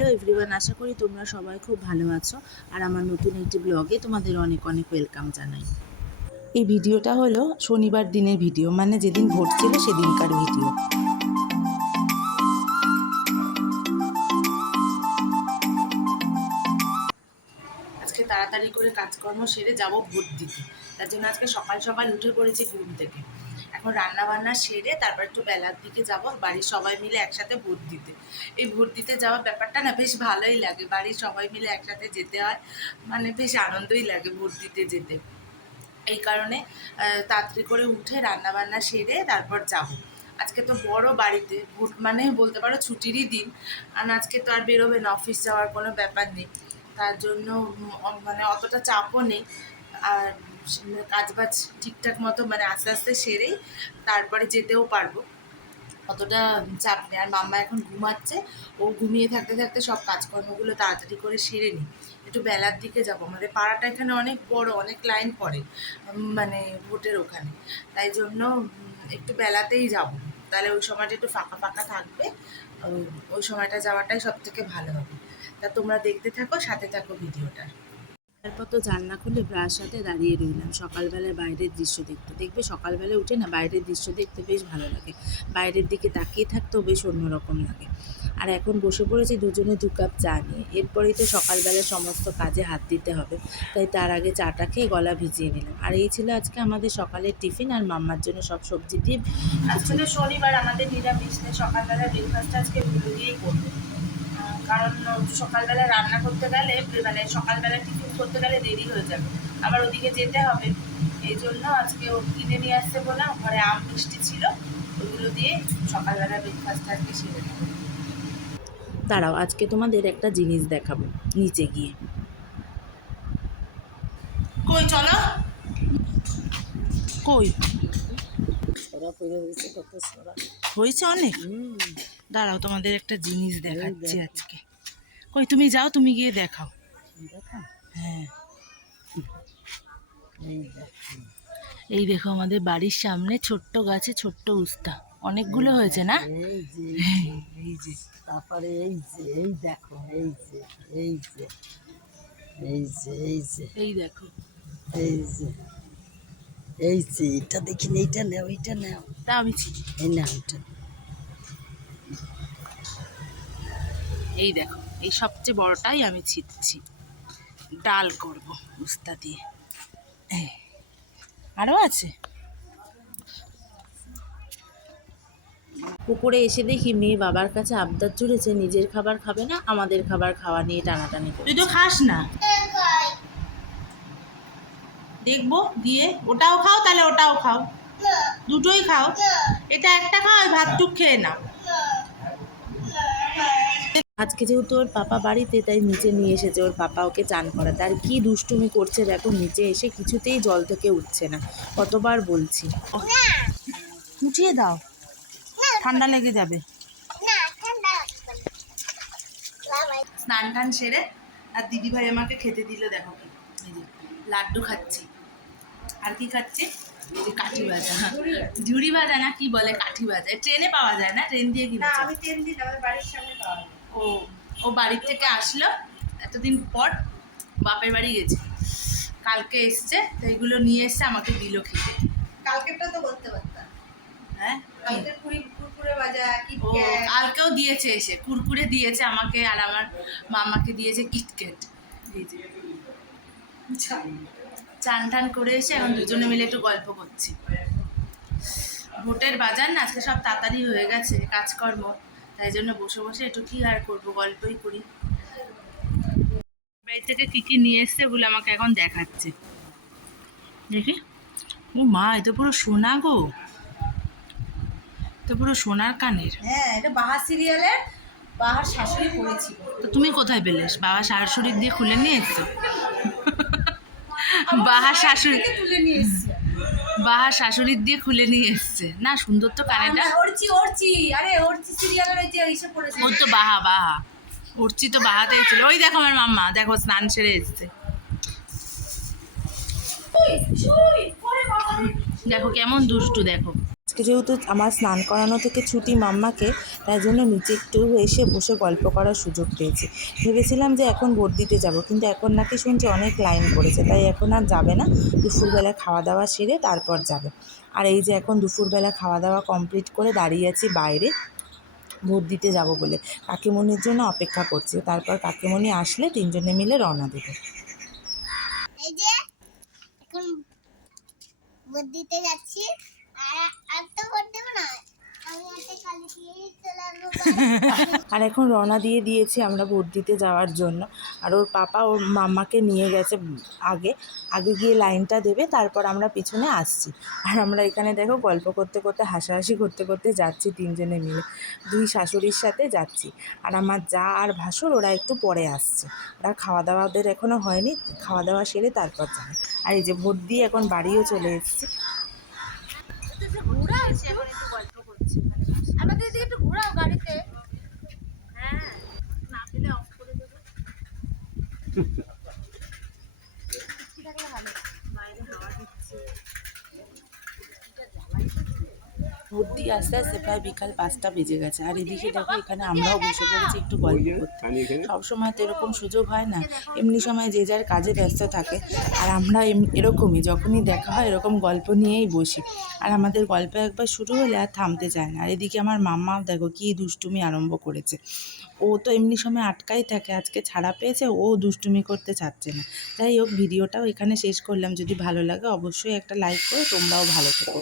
Hello everyone, আশা করি তোমরা সবাই খুব ভালো আছো। আর আমার নতুন একটি ব্লগে তোমাদের অনেক অনেক ওয়েলকাম জানাই। এই ভিডিওটা হলো শনিবার দিনের ভিডিও, মানে যেদিন ভোট ছিল সেদিনকার ভিডিও। আজকে তাড়াতাড়ি করে কাজকর্ম সেরে যাব ভোট দিতে, তার জন্য আজকে সকাল সকাল উঠে পড়েছি ঘুম থেকে। এখন রান্না বান্না সেরে তারপর একটু বেলার দিকে যাব বাড়ির সবাই মিলে একসাথে ভোট দিতে। এই ভোট দিতে যাওয়ার ব্যাপারটা না বেশ ভালোই লাগে, বাড়ির সবাই মিলে একসাথে যেতে হয়, মানে বেশ আনন্দই লাগে ভোট দিতে যেতে। এই কারণে তাড়াতাড়ি করে উঠে রান্না বান্না সেরে তারপর যাব। আজকে তো বড় বাড়িতে ভোট, মানে বলতে পারো ছুটিরই দিন, আর আজকে তো আর বেরোবে না, অফিস যাওয়ার কোনো ব্যাপার নেই। তার জন্য মানে অতটা চাপও নেই। আর কাজবাজ ঠিকঠাক মতো মানে আস্তে আস্তে সেরেই তারপরে যেতেও পারবো, অতটা চাপ নেই। আর মাম্মা এখন ঘুমাচ্ছে, ও ঘুমিয়ে থাকতে থাকতে সব কাজকর্মগুলো তাড়াতাড়ি করে সেরে নিই। একটু বেলার দিকে যাব, আমাদের পাড়াটা এখানে অনেক বড়, অনেক লাইন পড়ে মানে ভোটের ওখানে, তাই জন্য একটু বেলাতেই যাব, তাহলে ওই সময়টা একটু ফাঁকা ফাঁকা থাকবে। ওই সময়টা যাওয়াটাই সব থেকে ভালো হবে। তা তোমরা দেখতে থাকো, সাথে থাকো ভিডিওটা। তারপর তো জানলা খুলে ব্রাশ হাতে দাঁড়িয়ে রইলাম সকালবেলায় বাইরের দৃশ্য দেখতে। দেখবে সকালবেলা উঠে না বাইরের দৃশ্য দেখতে বেশ ভালো লাগে, বাইরের দিকে তাকিয়ে থাকতেও বেশ অন্যরকম লাগে। আর এখন বসে পড়েছি দুজনে 2 কাপ চা নিয়ে, এরপরেই তো সকালবেলা সমস্ত কাজে হাত দিতে হবে, তাই তার আগে চাটা খেয়ে গলা ভিজিয়ে নিলাম। আর এই ছিল আজকে আমাদের সকালের টিফিন, আর মাম্মার জন্য সব সবজি দিয়ে। আসলে শনিবার আমাদের নিরামিষ, তাই সকালবেলা ব্রেকফাস্ট আজকে ওগুলো দিয়েই করবো। কারণ সকালবেলা রান্না করতে গেলে, মানে সকালবেলা টিফিন করতে গেলে দেরি হয়ে যাবে, আবার ওদিকে যেতে হবে। এই জন্য আজকে ও কিনে নিয়ে আসতে বললাম, ঘরে আম মিষ্টি ছিল, ওইগুলো দিয়ে সকালবেলা ব্রেকফাস্ট আজকে সেরে নেব। দাঁড়াও, আজকে তোমাদের একটা জিনিস দেখাবো নিচে গিয়ে। কই চলো, কই হয়েছে অনেক। দাঁড়াও, তোমাদের একটা জিনিস দেখাচ্ছি আজকে। কই তুমি যাও, তুমি গিয়ে দেখাও। হ্যাঁ, এই দেখো আমাদের বাড়ির সামনে ছোট্ট গাছে ছোট্ট উস্তা অনেকগুলো হয়েছে না। এই যে তারপরে এই যে এই দেখো, এই যে এই যে এই যে এই যে এই দেখো, এই যে এই যে এটা দেখিনি, এইটা নেও, এইটা নেও, তা আমি চিনি। এই নাও এটা। এই দেখো, এই সবচেয়ে বড়টাই আমি ছিটছি, ডাল করব উস্তা দিয়ে। আরও আছে। পুকুরে এসে দেখি মেয়ে বাবার কাছে আবদার জুড়েছে, নিজের খাবার খাবে না, আমাদের খাবার খাওয়া নিয়ে টানাটানি করে। তুই তো খাস না। দেখবো দিয়ে, ওটাও খাও তাহলে ওটাও খাও, দুটোই খাও। এটা একটা খাও, ভাতটুক খেয়ে নাও। আজকে যেহেতু ওর পাপা বাড়িতে, তাই নিচে নিয়ে এসেছে ওর পাপা ওকে চান করাতে। আর কি দুষ্টুমি করছে দেখো, নিচে এসে কিছুতেই জল থেকে উঠছে না, কতবার বলছি উঠিয়ে দাও, ঠান্ডা লেগে যাবে। স্নান টান সেরে আর দিদিভাই আমাকে খেতে দিল, দেখো কি, এই যে লাড্ডু খাচ্ছি। আর কি খাচ্ছি, এই যে কাঠি ভাজা, ঝুড়ি ভাজা না কি বলে, কাঠি ভাজা ট্রেনে পাওয়া যায় না, ট্রেন দিয়ে কিনেছি। আমি ট্রেন দিই, আমাদের বাড়ির সামনে পাওয়া যায়। ও বাড়ির থেকে আসলো এতদিন পর, বাপের বাড়ি গেছে, কালকে এসছে, তো এইগুলো নিয়ে এসছে আমাকে দিল খেতে। কালকেরটা তো বলতে পারতাম। হ্যাঁ, কালকে কুরকুরে ভাজা, ও কালকেও দিয়েছে, এসে কুরকুরে দিয়েছে আমাকে, আর আমার মামাকে দিয়েছে কিটক্যাট। এই যে চান টান করে এসে এখন দুজনে মিলে একটু গল্প করছি। ভোটের বাজার না আজকে সব তাড়াতাড়ি হয়ে গেছে কাজকর্ম, তাই জন্য বসে বসে একটু কি আর করবো, গল্পই করি। বাড়ি থেকে কী কী নিয়ে এসছে বলে আমাকে এখন দেখাচ্ছে, দেখি। ও মা, এ তো পুরো সোনা গো, তো পুরো সোনার কানের। হ্যাঁ, এটা বাহার সিরিয়ালের বাহার শাশুড়ি পড়েছিল। তো তুমি কোথায় পেলে? বাবা শাশুড়ি দিয়ে খুলে নিয়ে এসছো? বাহার শাশুড়ি তুলে নিয়ে এসেছে, বাহার শাশুড়ির দিয়ে খুলে নিয়ে এসছে না, সুন্দর তো কানেরটা। অর্চি অর্চি, আরে অর্চি সিরিয়ালের ওই যে ইসে পড়েছিল। ওর তো বাহা বাহা, উঠছি তো বাহাতেই ছিল। ওই দেখো আমার মাম্মা, দেখো স্নান সেরে এসছে, দেখো কেমন দুষ্টু। দেখো আজকে আজকে যেহেতু আমার স্নান করানো থেকে ছুটি মাম্মাকে, তাই জন্য নিচে একটু এসে বসে গল্প করার সুযোগ পেয়েছি। ভেবেছিলাম যে এখন ভোট দিতে যাব, কিন্তু এখন নাকি শুনছি অনেক লাইন পড়েছে, তাই এখন আর যাবে না। দুপুরবেলা খাওয়া দাওয়া সেরে তারপর যাবে। আর এই যে এখন দুপুরবেলা খাওয়া দাওয়া কমপ্লিট করে দাঁড়িয়ে আছি বাইরে ভোট দিতে যাব বলে। কাকিমণির জন্য অপেক্ষা করছি, তারপর কাকিমণি আসলে তিনজনে মিলে রওনা দেবো। এই যে এখন ভোট দিতে যাচ্ছি। আর তো ভোট দেবো না, আমি একটা কালি দিয়ে চলে আসবো আর এখন রওনা দিয়ে দিয়েছি আমরা ভোট দিতে যাওয়ার জন্য। আর ওর পাপা ওর মাম্মাকে নিয়ে গেছে আগে আগে গিয়ে লাইনটা দেবে, তারপর আমরা পিছনে আসছি। আর আমরা এখানে দেখো গল্প করতে করতে হাসাহাসি করতে করতে যাচ্ছি তিনজনে মিলে। দুই শাশুড়ির সাথে যাচ্ছি। আর আমার যা আর ভাসুর ওরা একটু পরে আসছে। ওরা খাওয়া দাওয়া ওদের এখনও হয়নি, খাওয়া দাওয়া সেরে তারপর যাবে। আর এই যে ভোট দিয়ে এখন বাড়িও চলে এসেছি। আমাদের দিকে একটু ঘোরাও গাড়িতে। হ্যাঁ, না পেলে অফ করে দেবো। ভোট দিয়ে আস্তে আস্তে প্রায় বিকাল 5টা বেজে গেছে। আর এদিকে দেখো এখানে আমরাও বসে পড়েছি একটু গল্প করতে। সবসময় তো এরকম সুযোগ হয় না, এমনি সময় যে যার কাজে ব্যস্ত থাকে। আর আমরা এরকমই যখনই দেখা হয় এরকম গল্প নিয়েই বসি। আর আমাদের গল্প একবার শুরু হলে আর থামতে চায় না। আর এদিকে আমার মাম্মাও দেখো কী দুষ্টুমি আরম্ভ করেছে। ও তো এমনি সময় আটকাই থাকে, আজকে ছাড়া পেয়েছে, ও দুষ্টুমি করতে চাচ্ছে না। যাই হোক, ভিডিওটাও এখানে শেষ করলাম। যদি ভালো লাগে অবশ্যই একটা লাইক করো, তোমরাও ভালো থেকো।